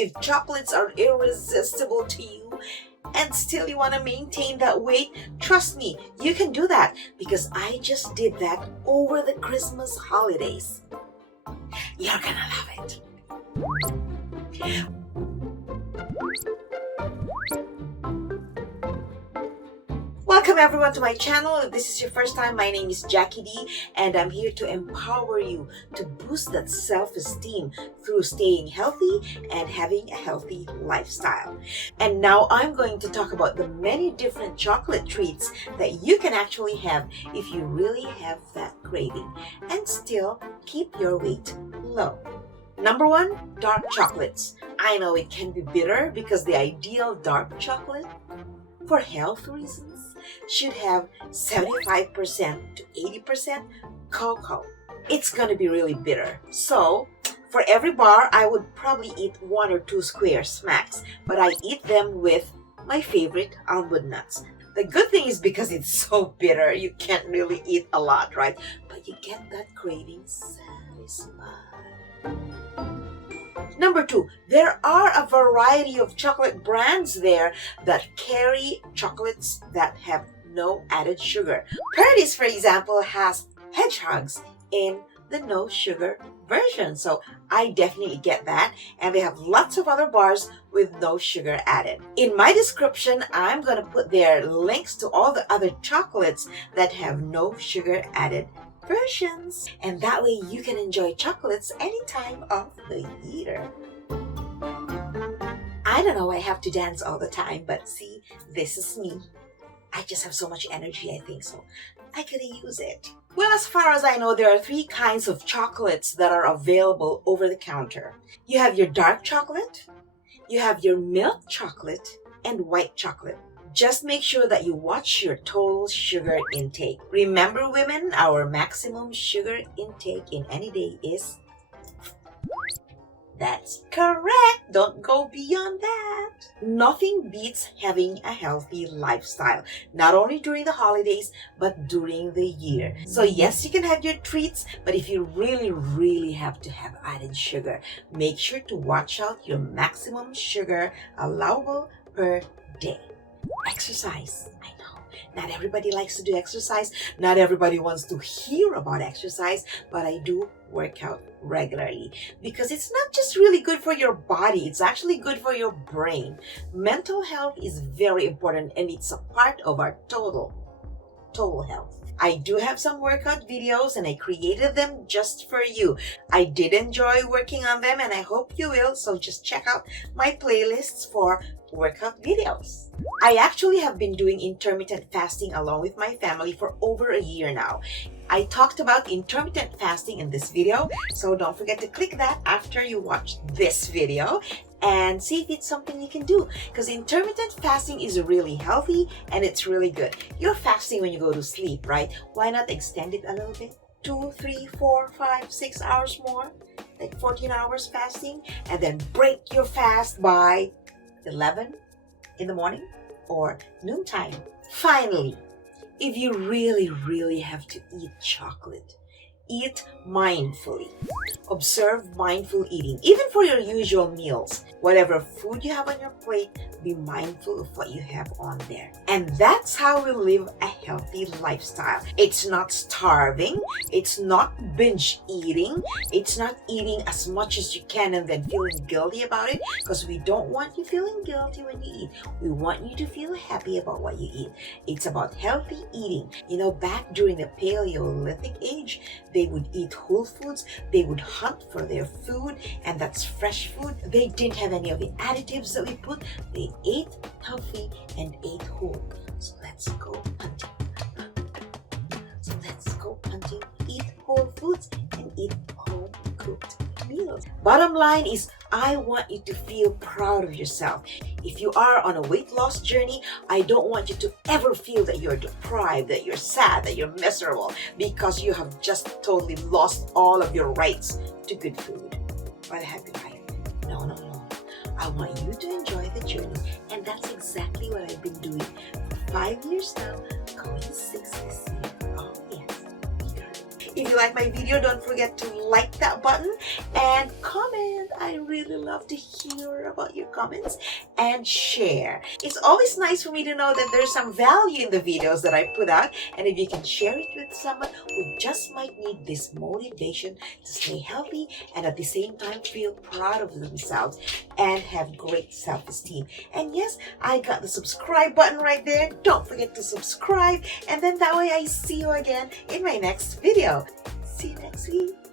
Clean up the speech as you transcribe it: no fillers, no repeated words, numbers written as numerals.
if chocolates are irresistible to you and still you want to maintain that weight, trust me, you can do that because I just did that over the Christmas holidays. You're gonna love it. Welcome everyone to my channel. If this is your first time, my name is Jackie D and I'm here to empower you to boost that self-esteem through staying healthy and having a healthy lifestyle. And now I'm going to talk about the many different chocolate treats that you can actually have if you really have that craving and still keep your weight low. Number one, dark chocolates. I know it can be bitter because the ideal dark chocolate for health reasons should have 75% to 80% cocoa. It's gonna be really bitter. So for every bar, I would probably eat 1 or 2 squares max, but I eat them with my favorite almond nuts. The good thing is because it's so bitter, you can't really eat a lot, right? But you get that craving satisfied. Number 2, there are a variety of chocolate brands there that carry chocolates that have no added sugar. Purdy's, for example, has hedgehogs in the no sugar version. So I definitely get that. And they have lots of other bars with no sugar added. In my description, I'm going to put their links to all the other chocolates that have no sugar added versions, and that way you can enjoy chocolates any time of the year. I don't know, I have to dance all the time, but see, this is me. I just have so much energy, I think, so I could use it. Well, as far as I know, there are 3 kinds of chocolates that are available over the counter. You have your dark chocolate, you have your milk chocolate, and white chocolate. Just make sure that you watch your total sugar intake. Remember, women, our maximum sugar intake in any day is... That's correct. Don't go beyond that. Nothing beats having a healthy lifestyle, not only during the holidays, but during the year. So yes, you can have your treats, but if you really have to have added sugar, make sure to watch out your maximum sugar allowable per day. Exercise. I know, not everybody likes to do exercise. Not everybody wants to hear about exercise, but I do work out regularly because it's not just really good for your body, it's actually good for your brain. Mental health is very important and it's a part of our total health. I do have some workout videos and I created them just for you. I did enjoy working on them and I hope you will, so just check out my playlists for workout videos. I actually have been doing intermittent fasting along with my family for over a year now. I talked about intermittent fasting in this video, so don't forget to click that after you watch this video and see if it's something you can do, because intermittent fasting is really healthy and it's really good. You're fasting when you go to sleep, right? Why not extend it a little bit? 2, 3, 4, 5, 6 hours more, like 14 hours fasting, and then break your fast by 11 in the morning or noontime. Finally, if you really have to eat chocolate, eat mindfully. Observe mindful eating, even for your usual meals. Whatever food you have on your plate, be mindful of what you have on there. And that's how we live a healthy lifestyle. It's not starving, it's not binge eating, it's not eating as much as you can and then feeling guilty about it, because we don't want you feeling guilty when you eat. We want you to feel happy about what you eat. It's about healthy eating. You know, back during the Paleolithic age, they would eat whole foods, they would hunt for their food, and that's fresh food. They didn't have any of the additives that we put. They ate healthy and ate whole. So let's go hunting. Eat whole foods and eat home cooked meals. Bottom line is, I want you to feel proud of yourself. If you are on a weight loss journey, I don't want you to ever feel that you're deprived, that you're sad, that you're miserable because you have just totally lost all of your rights to good food or a happy life. No. I want you to enjoy the journey, and that's exactly what I've been doing for 5 years now, going 6 this year. Oh yes. If you like my video, don't forget to like that button and comment. I really love to hear about your comments, and share. It's always nice for me to know that there's some value in the videos that I put out, and if you can share it with someone who just might need this motivation to stay healthy and at the same time feel proud of themselves and have great self-esteem. And yes, I got the subscribe button right there. Don't forget to subscribe, and then that way I see you again in my next video. See you next week.